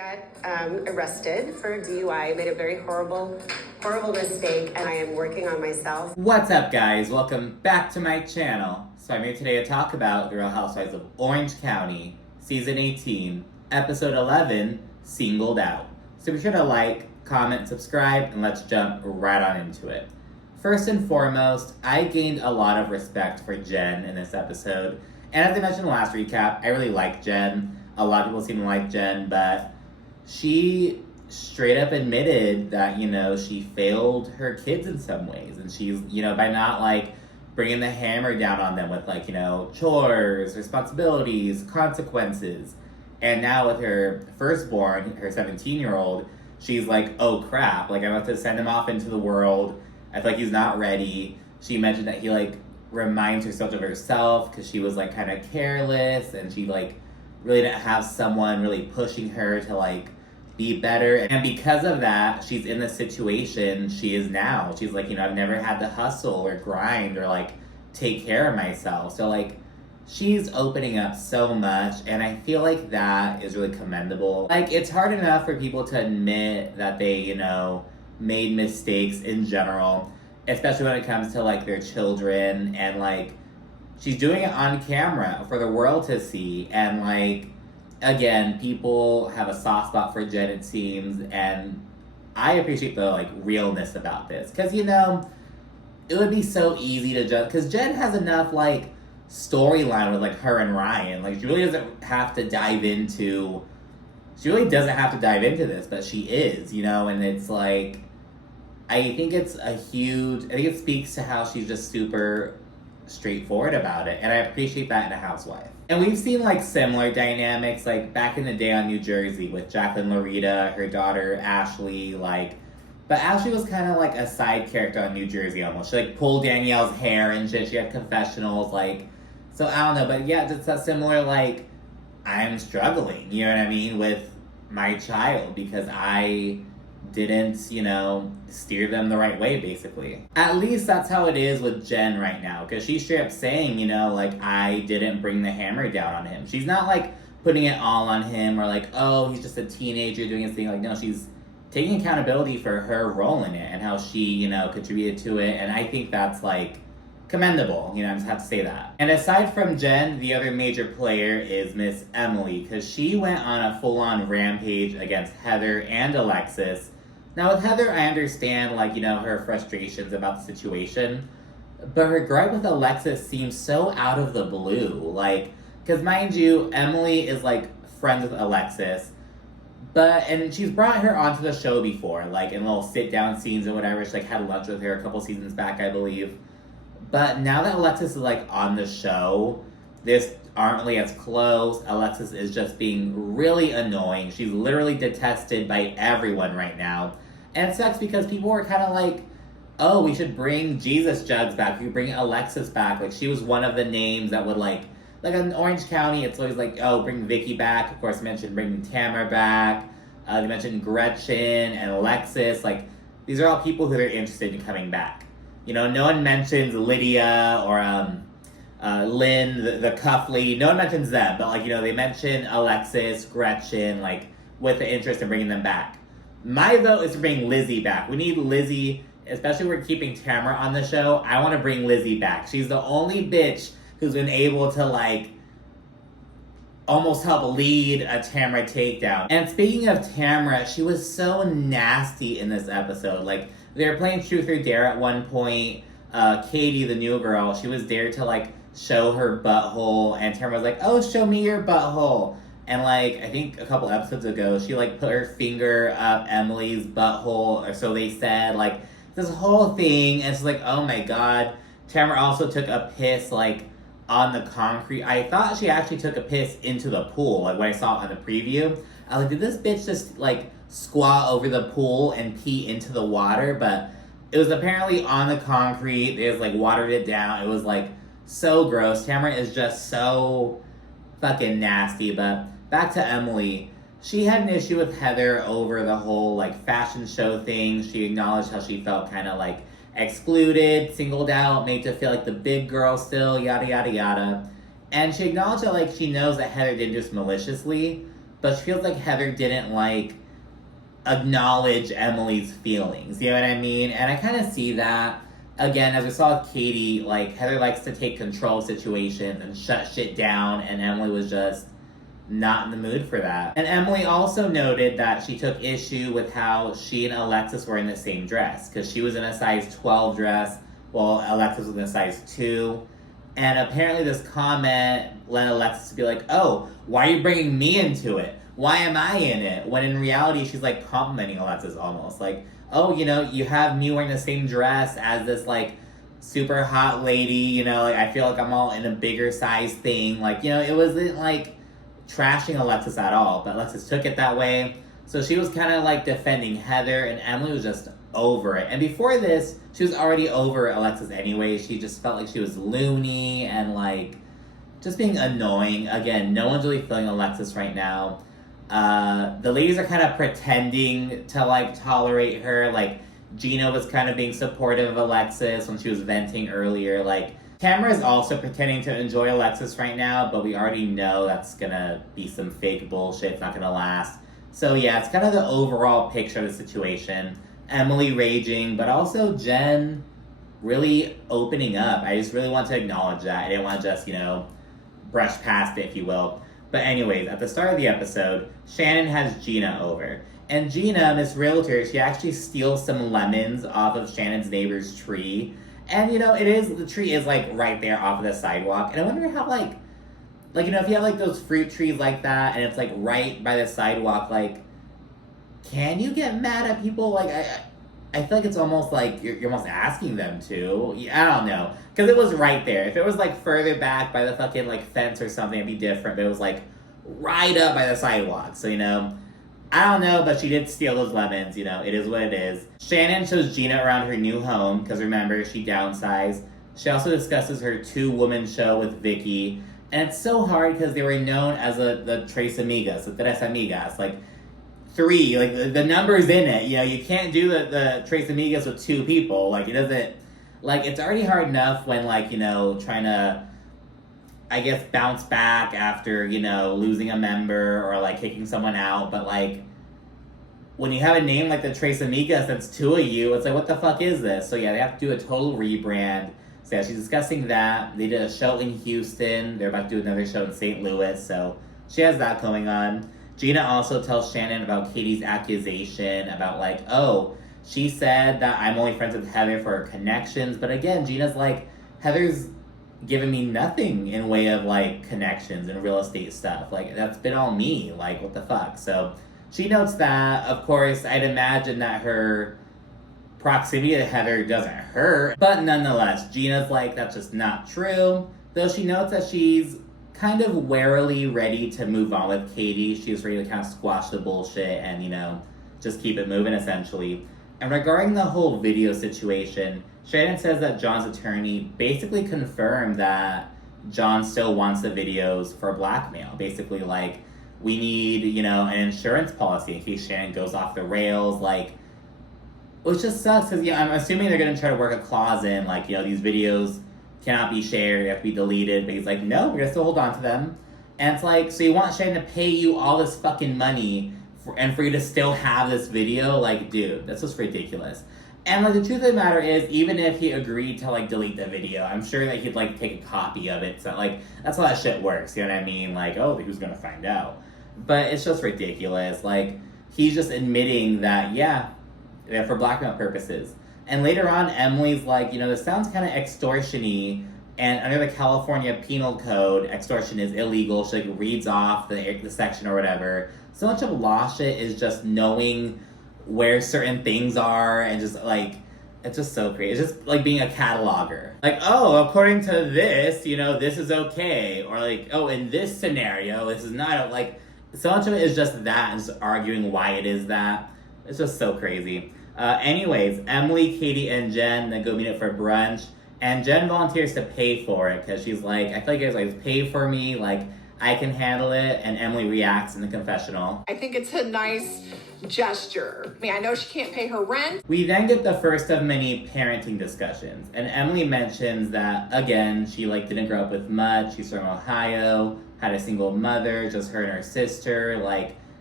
got arrested for DUI. I made a very horrible mistake, and I am working on myself. What's up, guys? Welcome back to my channel. So I'm here today to talk about The Real Housewives of Orange County, Season 18, Episode 11, Singled Out. So be sure to like, comment, subscribe, and let's jump right on into it. First and foremost, I gained a lot of respect for Jenn in this episode. And as I mentioned in the last recap, I really like Jenn. A lot of people seem to like Jenn, but she straight up admitted that, she failed her kids in some ways. And she's, by not, bringing the hammer down on them with, chores, responsibilities, consequences. And now with her firstborn, her 17-year-old, she's like, oh, crap. I'm about to send him off into the world. I feel like he's not ready. She mentioned that he, reminds her so much of herself because she was, kind of careless. And she, really didn't have someone really pushing her to, be better. And because of that, she's in the situation she is now. She's like, I've never had to hustle or grind or take care of myself. So she's opening up so much, and I feel like that is really commendable. It's hard enough for people to admit that they, made mistakes in general, especially when it comes to their children, and she's doing it on camera for the world to see. And again, people have a soft spot for Jenn, it seems, and I appreciate the realness about this, because it would be so easy to judge, because Jenn has enough storyline with her and Ryan. She really doesn't have to dive into this, but she is, and it's I think it speaks to how she's just super straightforward about it, and I appreciate that in a housewife. And we've seen similar dynamics back in the day on New Jersey with Jacqueline Larita, her daughter Ashley, but Ashley was kind of a side character on New Jersey almost. She pulled Danielle's hair and shit. She had confessionals, so I don't know, but yeah, just a similar I'm struggling, you know what I mean, with my child because I didn't, steer them the right way, basically. At least that's how it is with Jenn right now, because she's straight up saying, I didn't bring the hammer down on him. She's not, putting it all on him or, oh, he's just a teenager doing his thing. No, she's taking accountability for her role in it and how she, contributed to it, and I think that's, commendable. I just have to say that. And aside from Jenn, the other major player is Miss Emily, because she went on a full-on rampage against Heather and Alexis. Now with Heather, I understand, her frustrations about the situation, but her gripe with Alexis seems so out of the blue. Because mind you, Emily is, friends with Alexis, and she's brought her onto the show before, in little sit-down scenes and whatever. She, had lunch with her a couple seasons back, I believe. But now that Alexis is, on the show, this aren't really as close. Alexis is just being really annoying. She's literally detested by everyone right now. And it sucks because people were kind of oh, we should bring Jesus Jugs back. We could bring Alexis back. She was one of the names that would, in Orange County, it's always oh, bring Vicky back. Of course, mentioned bringing Tamara back. They mentioned Gretchen and Alexis. These are all people who are interested in coming back. No one mentions Lydia or Lynn, the cuff lady. No one mentions them, but they mention Alexis, Gretchen, with the interest in bringing them back. My vote is to bring Lizzie back. We need Lizzie, especially if we're keeping Tamara on the show. I want to bring Lizzie back. She's the only bitch who's been able to almost help lead a Tamara takedown. And speaking of Tamara, she was so nasty in this episode. They were playing Truth or Dare at one point. Katie, the new girl, she was dared to show her butthole, and Tamara was oh, show me your butthole. And I think a couple episodes ago, she put her finger up Emily's butthole, or so they said, this whole thing, and it's oh my god. Tamara also took a piss on the concrete. I thought she actually took a piss into the pool, when I saw it on the preview. I was did this bitch just squat over the pool and pee into the water? But it was apparently on the concrete. They just watered it down. It was so gross. Tamara is just so fucking nasty. But back to Emily. She had an issue with Heather over the whole fashion show thing. She acknowledged how she felt kind of excluded, singled out, made to feel the big girl still, yada yada yada. And she acknowledged that she knows that Heather did this maliciously, but she feels like Heather didn't like acknowledge Emily's feelings. You know what I mean? And I kind of see that. Again, as we saw with Katie, like Heather likes to take control of situations and shut shit down, and Emily was just not in the mood for that. And Emily also noted that she took issue with how she and Alexis were in the same dress, because she was in a size 12 dress while Alexis was in a size 2. And apparently this comment led Alexis to be like, oh, why are you bringing me into it? Why am I in it? When in reality, she's like complimenting Alexis almost. Like, oh, you know, you have me wearing the same dress as this like super hot lady, you know, like I feel like I'm all in a bigger size thing. Like, you know, it wasn't like trashing Alexis at all, but Alexis took it that way. So she was kind of like defending Heather, and Emily was just over it. And before this, she was already over Alexis anyway. She just felt like she was loony and like just being annoying. Again, no one's really feeling Alexis right now. The ladies are kind of pretending to like tolerate her. Like Gina was kind of being supportive of Alexis when she was venting earlier. Like Tamara is also pretending to enjoy Alexis right now, but we already know that's gonna be some fake bullshit. It's not gonna last. So yeah, it's kind of the overall picture of the situation. Emily raging, but also Jenn really opening up. I just really want to acknowledge that. I didn't want to just, you know, brush past it, if you will. But anyways, at the start of the episode, Shannon has Gina over. And Gina, Miss Realtor, she actually steals some lemons off of Shannon's neighbor's tree. And, you know, the tree is, like, right there off of the sidewalk. And I wonder how, like, you know, if you have, like, those fruit trees like that, and it's, like, right by the sidewalk, like, can you get mad at people? Like, I feel like it's almost like you're almost asking them to. I don't know. Because it was right there. If it was, like, further back by the fucking, like, fence or something, it'd be different. But it was, like, right up by the sidewalk. So, you know, I don't know, but she did steal those lemons. You know, it is what it is. Shannon shows Gina around her new home. Because remember, she downsized. She also discusses her 2-woman show with Vicky. And it's so hard because they were known as the Tres Amigas, the Tres Amigas. Like, 3, like the number's in it. You know, you can't do the Tres Amigas with 2 people. Like, it doesn't, like, it's already hard enough when, like, you know, trying to, I guess, bounce back after, you know, losing a member or, like, kicking someone out. But, like, when you have a name like the Tres Amigas, that's 2 of you, it's like, what the fuck is this? So, yeah, they have to do a total rebrand. So, yeah, she's discussing that. They did a show in Houston. They're about to do another show in St. Louis. So, she has that going on. Gina also tells Shannon about Katie's accusation about, like, oh, she said that I'm only friends with Heather for her connections. But again, Gina's like, Heather's given me nothing in way of, like, connections and real estate stuff. Like, that's been all me. Like, what the fuck? So she notes that. Of course, I'd imagine that her proximity to Heather doesn't hurt. But nonetheless, Gina's like, that's just not true. Though she notes that she's kind of warily ready to move on with Katie. She's ready to kind of squash the bullshit and, you know, just keep it moving, essentially. And regarding the whole video situation, Shannon says that John's attorney basically confirmed that John still wants the videos for blackmail. Basically, like, we need, you know, an insurance policy in case Shannon goes off the rails, like, which just sucks, because, yeah, I'm assuming they're going to try to work a clause in, like, you know, these videos cannot be shared, they have to be deleted, but he's like, no, we're gonna still hold on to them. And it's like, so you want Shannon to pay you all this fucking money for you to still have this video? Like, dude, that's just ridiculous. And, like, the truth of the matter is, even if he agreed to, like, delete the video, I'm sure that he'd, like, take a copy of it. So, like, that's how that shit works, you know what I mean? Like, oh, who's gonna find out? But it's just ridiculous. Like, he's just admitting that, yeah, for blackmail purposes. And later on, Emily's like, you know, this sounds kind of extortion-y, and under the California Penal Code, extortion is illegal. She, like, reads off the section or whatever. So much of law shit is just knowing where certain things are, and just, like, it's just so crazy. It's just like being a cataloger. Like, oh, according to this, you know, this is okay. Or, like, oh, in this scenario, this is not, like, so much of it is just that, and just arguing why it is that. It's just so crazy. Anyways, Emily, Katie, and Jenn then go meet up for brunch, and Jenn volunteers to pay for it because she's like, I feel like you guys like pay for me, like I can handle it. And Emily reacts in the confessional. I think it's a nice gesture. I mean, I know she can't pay her rent. We then get the first of many parenting discussions, and Emily mentions that, again, she didn't grow up with much. She's from Ohio, had a single mother, just her and her sister,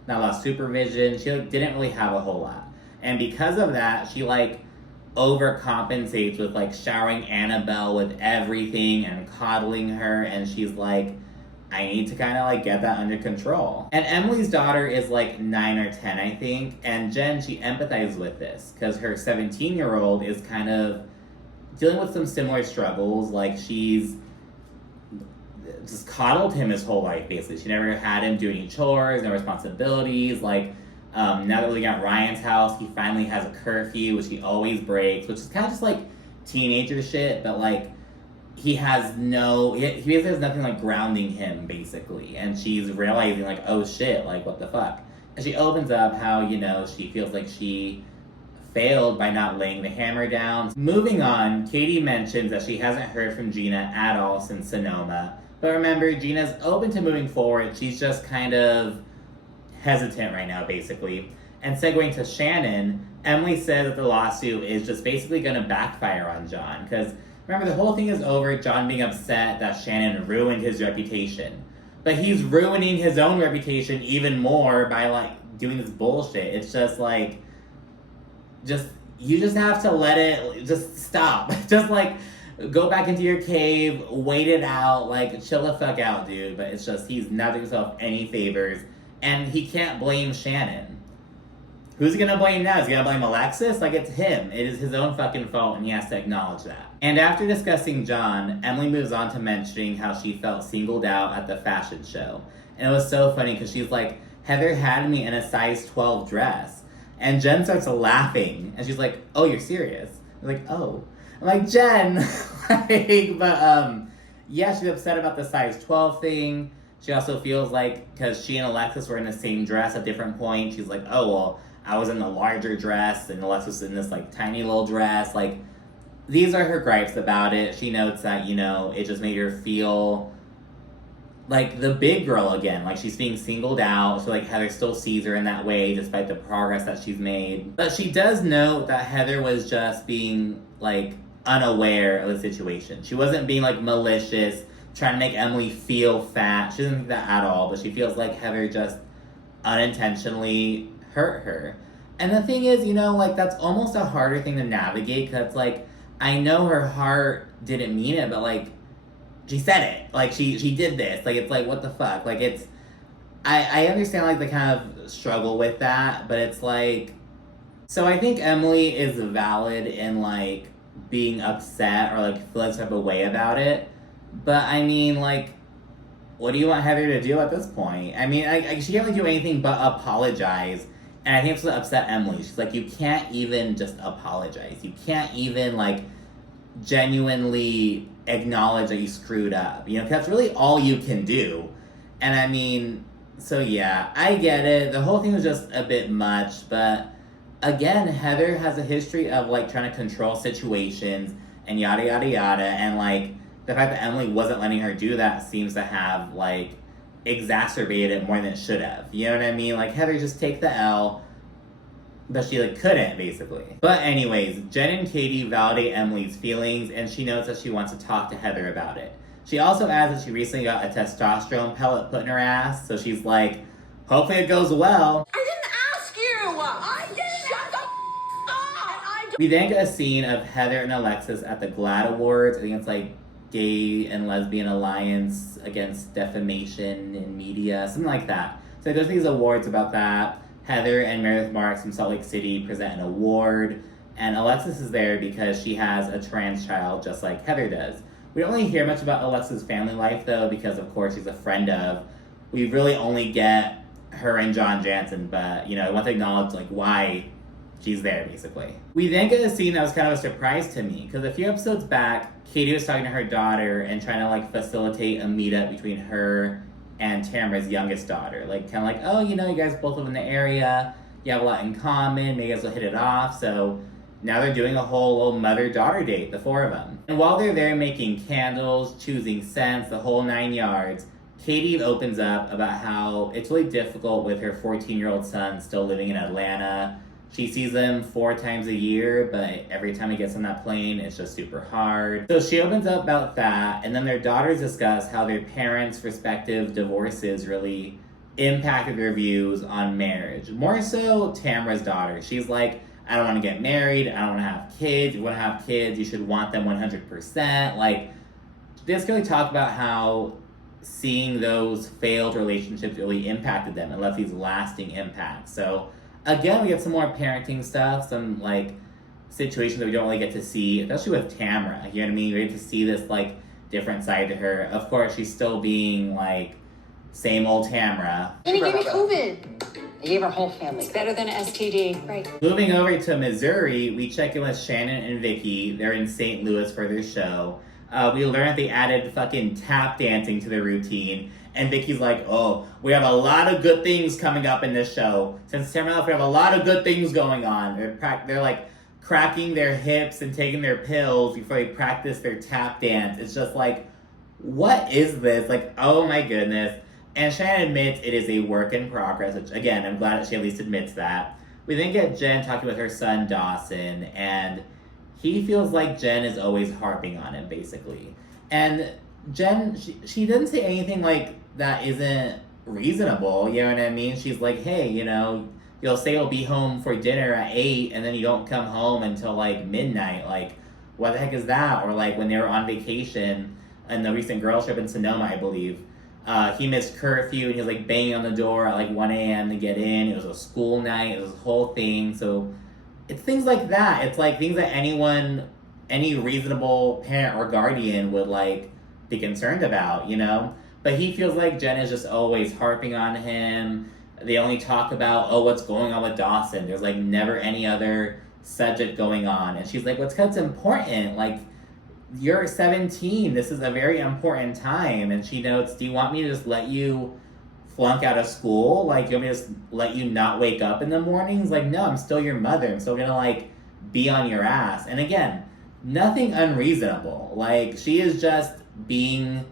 not a lot of supervision. She didn't really have a whole lot. And because of that, she overcompensates with showering Annabelle with everything and coddling her, and she's like, I need to kind of get that under control. And Emily's daughter is 9 or 10, I think, and Jenn, she empathizes with this because her 17-year-old is kind of dealing with some similar struggles. She's just coddled him his whole life, basically. She never had him do any chores, no responsibilities. Now that we're living at Ryan's house, he finally has a curfew, which he always breaks, which is kind of just teenager shit, but he basically has nothing grounding him, basically. And she's realizing oh shit, what the fuck. And she opens up how, she feels like she failed by not laying the hammer down. Moving on, Katie mentions that she hasn't heard from Gina at all since Sonoma. But remember, Gina's open to moving forward. She's just kind of hesitant right now, basically. And segueing to Shannon, Emily says that the lawsuit is just basically going to backfire on John. Because remember, the whole thing is over John being upset that Shannon ruined his reputation. But he's ruining his own reputation even more by doing this bullshit. It's just you just have to let it, just stop. Just go back into your cave, wait it out, chill the fuck out, dude. But it's just, he's not doing himself any favors. And he can't blame Shannon. Who's he gonna blame now? Is he gonna blame Alexis? It's him. It is his own fucking fault, and he has to acknowledge that. And after discussing John, Emily moves on to mentioning how she felt singled out at the fashion show. And it was so funny, because she's like, Heather had me in a size 12 dress. And Jenn starts laughing, and she's like, oh, you're serious? I'm like, oh. I'm like, Jenn! Yeah, she's upset about the size 12 thing. She also feels because she and Alexis were in the same dress at different points, she's like, oh, well, I was in the larger dress, and Alexis was in this, tiny little dress. These are her gripes about it. She notes that, it just made her feel the big girl again. She's being singled out. So, Heather still sees her in that way, despite the progress that she's made. But she does note that Heather was just being, unaware of the situation. She wasn't being, malicious, trying to make Emily feel fat. She doesn't think that at all, but she feels like Heather just unintentionally hurt her. And the thing is, that's almost a harder thing to navigate, because I know her heart didn't mean it, but she said it. She did this. It's what the fuck? It's, I understand the kind of struggle with that, but it's so I think Emily is valid in being upset or feeling type of way about it. But I mean, what do you want Heather to do at this point? I mean, she can't really do anything but apologize. And I think it's what upset Emily. She's you can't even just apologize. You can't even, genuinely acknowledge that you screwed up. Because that's really all you can do. And I mean, so yeah, I get it. The whole thing was just a bit much. But again, Heather has a history of, trying to control situations and yada, yada, yada. And, the fact that Emily wasn't letting her do that seems to have, exacerbated it more than it should have. You know what I mean? Heather, just take the L. But she, couldn't, basically. But anyways, Jenn and Katie validate Emily's feelings, and she notes that she wants to talk to Heather about it. She also adds that she recently got a testosterone pellet put in her ass, so she's like, hopefully it goes well. I didn't ask you! I didn't! Shut the up! We then get a scene of Heather and Alexis at the GLAAD Awards. I think it's Gay and Lesbian Alliance Against Defamation in Media, something like that. So there's these awards about that. Heather and Meredith Marks from Salt Lake City present an award, and Alexis is there because she has a trans child just like Heather does. We don't really hear much about Alexis' family life, though, because of course she's a friend of. We really only get her and John Jansen, but, I want to acknowledge, why she's there, basically. We then get a scene that was kind of a surprise to me, because a few episodes back, Katie was talking to her daughter and trying to, facilitate a meetup between her and Tamara's youngest daughter. Oh, you guys both live in the area, you have a lot in common, maybe you guys will hit it off, so now they're doing a whole little mother-daughter date, the four of them. And while they're there making candles, choosing scents, the whole 9 yards, Katie opens up about how it's really difficult with her 14-year-old son still living in Atlanta. She sees him 4 times a year, but every time he gets on that plane, it's just super hard. So she opens up about that, and then their daughters discuss how their parents' respective divorces really impacted their views on marriage. More so Tamara's daughter. She's like, I don't want to get married, I don't want to have kids. If you want to have kids, you should want them 100%. Like, they just really talk about how seeing those failed relationships really impacted them and left these lasting impacts. So again, we get some more parenting stuff, some like situations that we don't really get to see, especially with Tamara. You know what I mean? We get to see this like different side to her. Of course, she's still being like same old Tamara. And he gave me COVID. He gave her whole family. It's better than an STD. Right. Moving over to Missouri, we check in with Shannon and Vicky. They're in St. Louis for their show. We learn that they added fucking tap dancing to their routine. And Vicky's like, oh, we have a lot of good things coming up in this show. Since Tamara left, we have a lot of good things going on. They're like cracking their hips and taking their pills before they practice their tap dance. It's just like, what is this? Like, oh my goodness. And Shannon admits it is a work in progress, which again, I'm glad that she at least admits that. We then get Jenn talking with her son, Dawson, and he feels like Jenn is always harping on him, basically. And Jenn, she didn't say anything like that isn't reasonable, you know what I mean? She's like, hey, you know, you'll say you'll be home for dinner at 8 and then you don't come home until like midnight. Like, what the heck is that? Or like when they were on vacation in the recent girls trip in Sonoma, I believe, he missed curfew and he was like banging on the door at like 1 a.m. to get in. It was a school night, it was a whole thing. So it's things like that. It's like things that any reasonable parent or guardian would like be concerned about, you know? But he feels like Jenn is just always harping on him. They only talk about, oh, what's going on with Dawson. There's like never any other subject going on. And she's like, what's because it's important. Like, you're 17. This is a very important time. And she notes, do you want me to just let you flunk out of school? Like, you want me to just let you not wake up in the mornings? Like, no, I'm still your mother. I'm still gonna like be on your ass. And again, nothing unreasonable. Like, she is just being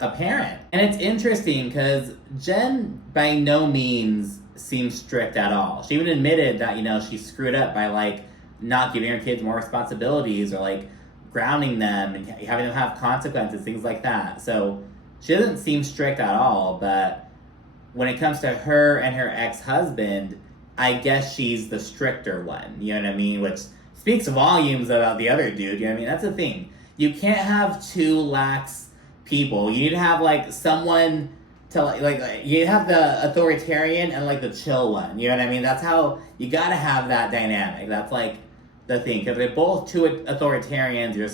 a parent. And it's interesting because Jenn by no means seems strict at all. She even admitted that, you know, she screwed up by like not giving her kids more responsibilities or like grounding them and having them have consequences, things like that. So she doesn't seem strict at all, but when it comes to her and her ex-husband, I guess she's the stricter one, you know what I mean? Which speaks volumes about the other dude, you know what I mean? That's the thing. You can't have two lax people. You need to have like someone to like you have the authoritarian and like the chill one, you know what I mean? That's how you gotta have that dynamic. That's like the thing, because if they're both two authoritarians, your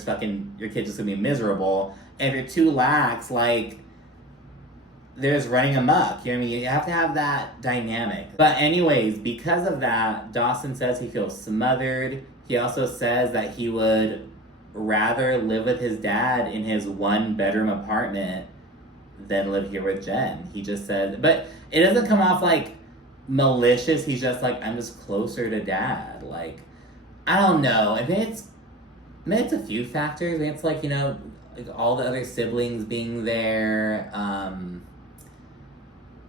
kid's just gonna be miserable. And if you're too lax, like, they're just running amok. You know what I mean? You have to have that dynamic. But anyways, because of that, Dawson says he feels smothered. He also says that he would rather live with his dad in his 1-bedroom apartment than live here with Jenn. He just said, but it doesn't come off like malicious. He's just like, I'm just closer to dad. Like, I don't know. I mean, it's a few factors. I mean, it's like, you know, like all the other siblings being there.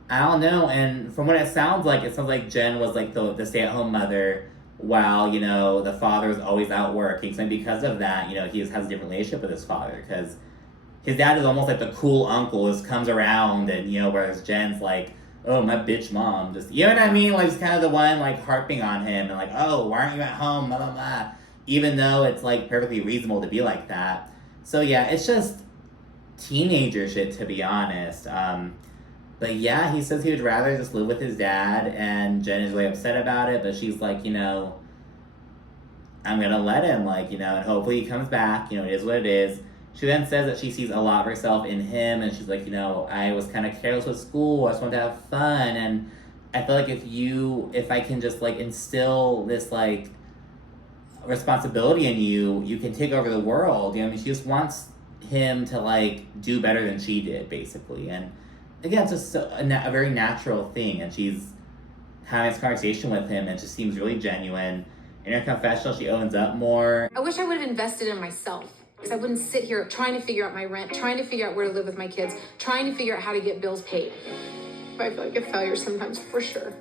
I don't know. And from what it sounds like Jenn was like the stay-at-home mother while, you know, the father was always out working. So because of that, you know, he has a different relationship with his father because his dad is almost like the cool uncle who comes around and, you know, whereas Jen's like, oh, my bitch mom, just, you know what I mean? Like, it's kind of the one, like, harping on him and like, oh, why aren't you at home, blah, blah, blah. Even though it's, like, perfectly reasonable to be like that. So, yeah, it's just teenager shit, to be honest. But, yeah, he says he would rather just live with his dad, and Jenn is really upset about it, but she's like, you know, I'm gonna let him, like, you know, and hopefully he comes back, you know, it is what it is. She then says that she sees a lot of herself in him, and she's like, you know, I was kind of careless with school, I just wanted to have fun, and I feel like if I can just, like, instill this, like, responsibility in you, you can take over the world, you know what I mean? She just wants him to, like, do better than she did, basically, and again, it's just a very natural thing, and she's having this conversation with him, and it just seems really genuine. In her confessional, she opens up more. I wish I would have invested in myself. I wouldn't sit here trying to figure out my rent, trying to figure out where to live with my kids, trying to figure out how to get bills paid. I feel like a failure sometimes, for sure.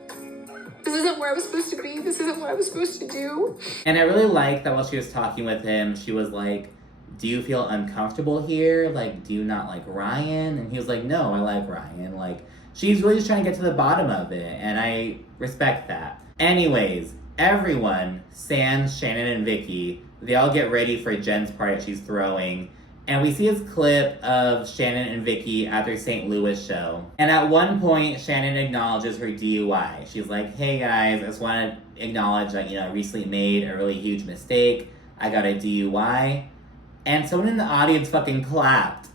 This isn't where I was supposed to be. This isn't what I was supposed to do. And I really liked that while she was talking with him, she was like, do you feel uncomfortable here? Like, do you not like Ryan? And he was like, no, I like Ryan. Like, she's really just trying to get to the bottom of it, and I respect that. Anyways, everyone, Sans, Shannon, and Vicky, they all get ready for Jen's party that she's throwing. And we see this clip of Shannon and Vicky at their St. Louis show. And at one point, Shannon acknowledges her DUI. She's like, hey guys, I just want to acknowledge that, I recently made a really huge mistake. I got a DUI. And someone in the audience fucking clapped.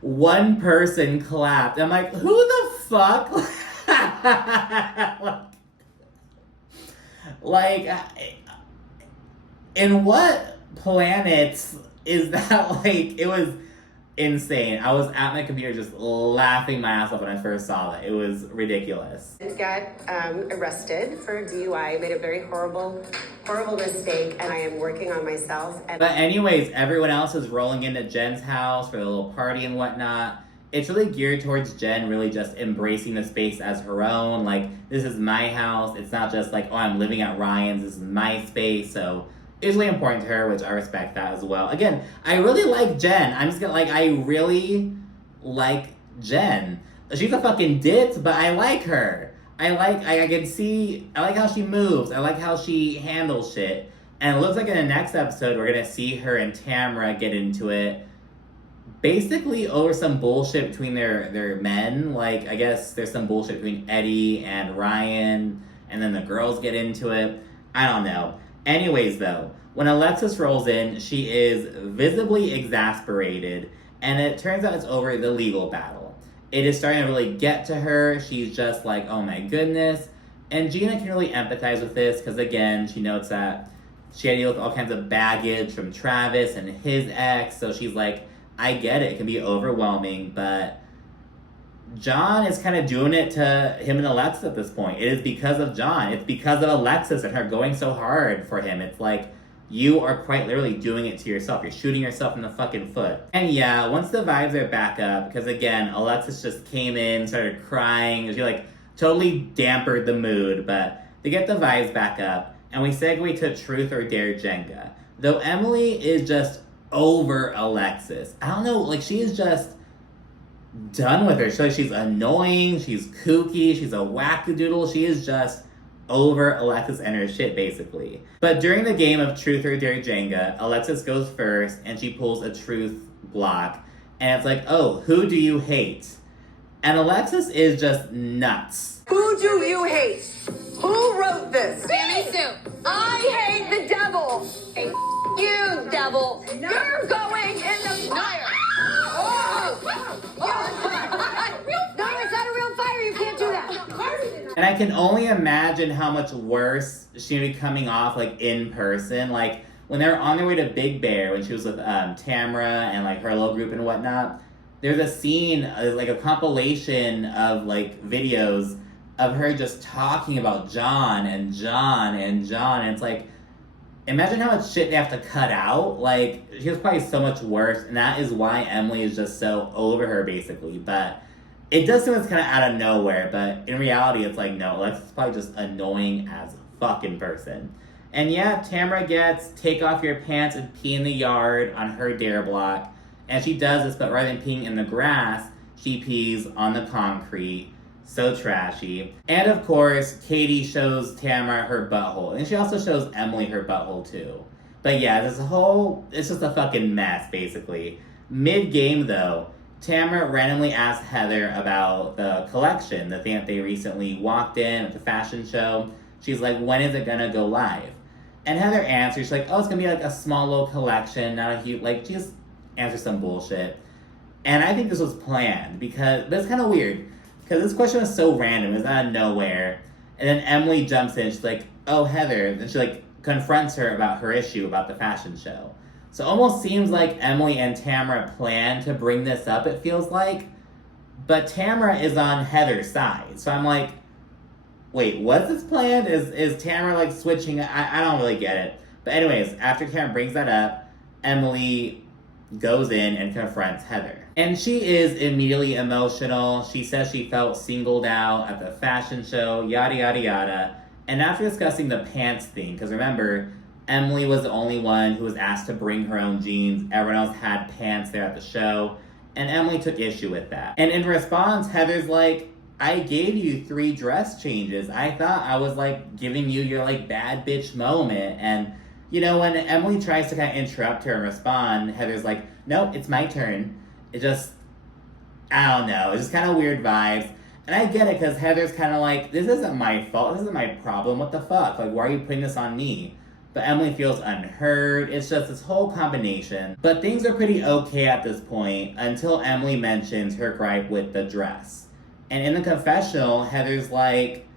One person clapped. I'm like, who the fuck? like, in what planets is that? Like, it was insane. I was at my computer just laughing my ass off when I first saw that. It was ridiculous. Got arrested for DUI, made a very horrible mistake, and I am working on myself. But anyways, everyone else is rolling into Jen's house for a little party and whatnot. It's really geared towards Jen really just embracing the space as her own. Like, this is my house. It's not just like, oh, I'm living at Ryan's. This is my space. So it's really important to her, which I respect that as well. Again, I really like Jen. I really like Jen. She's a fucking ditz, but I like her. I like how she moves. I like how she handles shit. And it looks like in the next episode, we're gonna see her and Tamara get into it. Basically over some bullshit between their men. Like, I guess there's some bullshit between Eddie and Ryan, and then the girls get into it. I don't know. Anyways, though, when Alexis rolls in, she is visibly exasperated, and it turns out it's over the legal battle. It is starting to really get to her. She's just like, oh my goodness. And Gina can really empathize with this, because again, she notes that she had to deal with all kinds of baggage from Travis and his ex, so she's like, I get it can be overwhelming, but John is kind of doing it to him and Alexis at this point. It is because of John. It's because of Alexis and her going so hard for him. It's like, you are quite literally doing it to yourself. You're shooting yourself in the fucking foot. And yeah, once the vibes are back up, because again, Alexis just came in, started crying. She like totally dampened the mood, but they get the vibes back up, and we segue to Truth or Dare Jenga. Though Emily is just over Alexis. I don't know, like she is just done with her. She's annoying, she's kooky, she's a wackadoodle. She is just over Alexis and her shit, basically. But during the game of Truth or Dare Jenga, Alexis goes first, and she pulls a truth block. And it's like, oh, who do you hate? And Alexis is just nuts. Who do you hate? Who wrote this? Sammy Sue. I hate the devil. Hey, you, devil. No. You're going in the fire. No, it's not a real fire. You can't do that. And I can only imagine how much worse she would be coming off, like, in person. Like, when they were on their way to Big Bear, when she was with Tamara and, like, her little group and whatnot, there's a scene, like, a compilation of, like, videos of her just talking about John and John and John. And it's like, imagine how much shit they have to cut out. Like, she was probably so much worse, and that is why Emily is just so over her, basically. But it does seem it's kind of out of nowhere, but in reality, it's like, no, Alexis is probably just annoying as a fucking person. And yeah, Tamara gets take off your pants and pee in the yard on her dare block. And she does this, but rather than peeing in the grass, she pees on the concrete. So trashy. And of course, Katie shows Tamara her butthole. And she also shows Emily her butthole too. But yeah, it's just a fucking mess, basically. Mid-game though, Tamara randomly asks Heather about the collection, the thing that they recently walked in at the fashion show. She's like, when is it gonna go live? And Heather answers, she's like, oh, it's gonna be like a small little collection, not a huge, like, she just answers some bullshit. And I think this was planned, but it's kind of weird. Because this question was so random, it was out of nowhere. And then Emily jumps in, she's like, oh, Heather. And she, like, confronts her about her issue about the fashion show. So it almost seems like Emily and Tamara planned to bring this up, it feels like. But Tamara is on Heather's side. So I'm like, wait, was this planned? Is Tamara, like, switching? I don't really get it. But anyways, after Tamara brings that up, Emily goes in and confronts Heather. And she is immediately emotional. She says she felt singled out at the fashion show, yada, yada, yada. And after discussing the pants thing, because remember, Emily was the only one who was asked to bring her own jeans. Everyone else had pants there at the show. And Emily took issue with that. And in response, Heather's like, I gave you 3 dress changes. I thought I was like giving you your like bad bitch moment. And you know, when Emily tries to kind of interrupt her and respond, Heather's like, no, it's my turn. It just, I don't know. It's just kind of weird vibes. And I get it because Heather's kind of like, this isn't my fault. This isn't my problem. What the fuck? Like, why are you putting this on me? But Emily feels unheard. It's just this whole combination. But things are pretty okay at this point until Emily mentions her gripe with the dress. And in the confessional, Heather's like,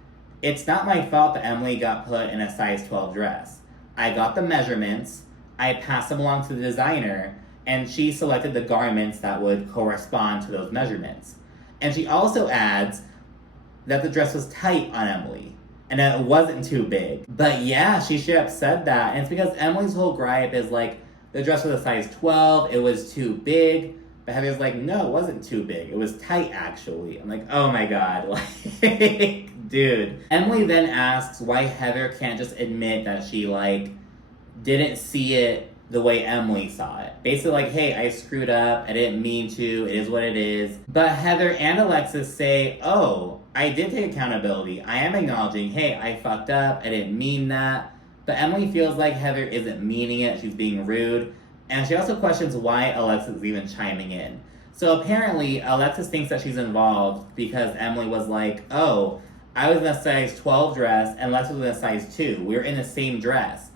it's not my fault that Emily got put in a size 12 dress. I got the measurements, I passed them along to the designer, and she selected the garments that would correspond to those measurements. And she also adds that the dress was tight on Emily, and that it wasn't too big. But yeah, she should have said that, and it's because Emily's whole gripe is like, the dress was a size 12, it was too big, but Heather's like, no, it wasn't too big, it was tight actually. I'm like, oh my god, like, dude. Emily then asks why Heather can't just admit that she like didn't see it the way Emily saw it. Basically like, hey, I screwed up, I didn't mean to, it is what it is. But Heather and Alexis say, oh, I did take accountability. I am acknowledging, hey, I fucked up, I didn't mean that. But Emily feels like Heather isn't meaning it, she's being rude. And she also questions why Alexis is even chiming in. So apparently, Alexis thinks that she's involved because Emily was like, oh, I was in a size 12 dress and Alexis was in a size 2. We were in the same dress.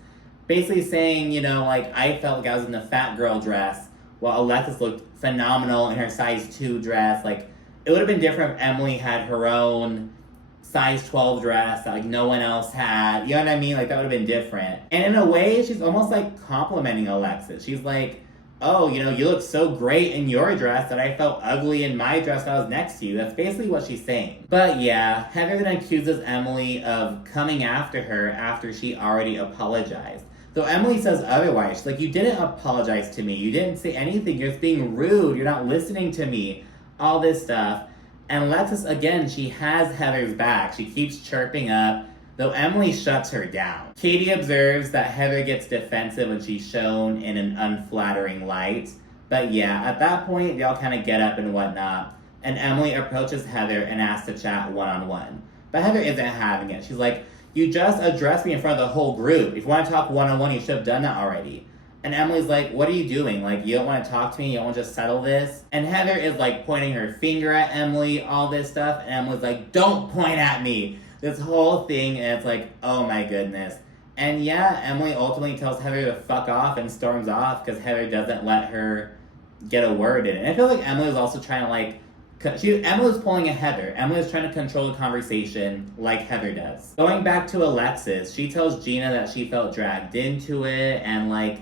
Basically saying, you know, like, I felt like I was in the fat girl dress while Alexis looked phenomenal in her size 2 dress. Like, it would have been different if Emily had her own size 12 dress that like no one else had. You know what I mean? Like that would have been different. And in a way, she's almost like complimenting Alexis. She's like, oh, you know, you look so great in your dress that I felt ugly in my dress that I was next to you. That's basically what she's saying. But yeah, Heather then accuses Emily of coming after her after she already apologized. Though Emily says otherwise. She's like, you didn't apologize to me. You didn't say anything. You're just being rude. You're not listening to me. All this stuff. And Alexis, again, she has Heather's back. She keeps chirping up, though Emily shuts her down. Katie observes that Heather gets defensive when she's shown in an unflattering light. But yeah, at that point, they all kind of get up and whatnot. And Emily approaches Heather and asks to chat one-on-one. But Heather isn't having it. She's like, you just addressed me in front of the whole group. If you want to talk one-on-one, you should have done that already. And Emily's like, what are you doing? Like, you don't want to talk to me? You don't want to just settle this? And Heather is like pointing her finger at Emily, all this stuff. And Emily's like, don't point at me. This whole thing. And it's like, oh my goodness. And yeah, Emily ultimately tells Heather to fuck off and storms off because Heather doesn't let her get a word in. And I feel like Emily's also trying to like, Emily's pulling a Heather. Emily's trying to control the conversation like Heather does. Going back to Alexis, she tells Gina that she felt dragged into it and like,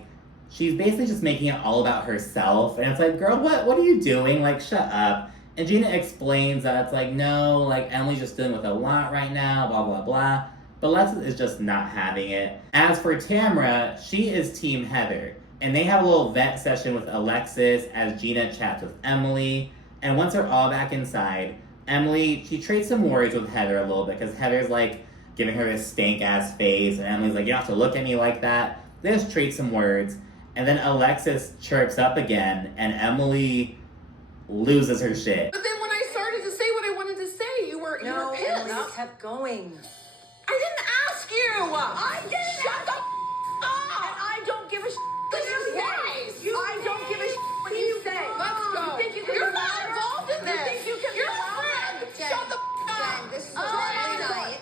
she's basically just making it all about herself. And it's like, girl, what are you doing? Like, shut up. And Gina explains that it's like, no, like, Emily's just dealing with a lot right now, blah, blah, blah. But Alexis is just not having it. As for Tamara, she is Team Heather. And they have a little vent session with Alexis as Gina chats with Emily. And once they're all back inside, Emily, she trades some words with Heather a little bit because Heather's like giving her this stank-ass face. And Emily's like, you don't have to look at me like that. They just trade some words. And then Alexis chirps up again, and Emily loses her shit. But then when I started to say what I wanted to say, you were pissed. Emily, you kept going. I didn't ask you. I did. Shut the up. And I don't give a This is nice. I don't give a what you say. Let's go. You think you can You're be not louder? involved in this. You think you can You're be a louder? friend. Shut the up. This is Oh, Friday night.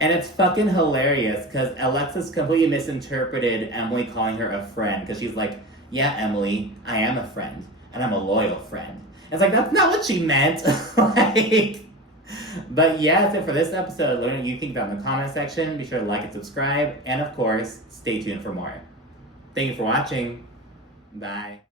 And it's fucking hilarious because Alexis completely misinterpreted Emily calling her a friend because she's like, yeah, Emily, I am a friend, and I'm a loyal friend. And it's like, that's not what she meant. Like, but yeah, that's it for this episode. Let me know what you think about in the comment section. Be sure to like and subscribe. And of course, stay tuned for more. Thank you for watching. Bye.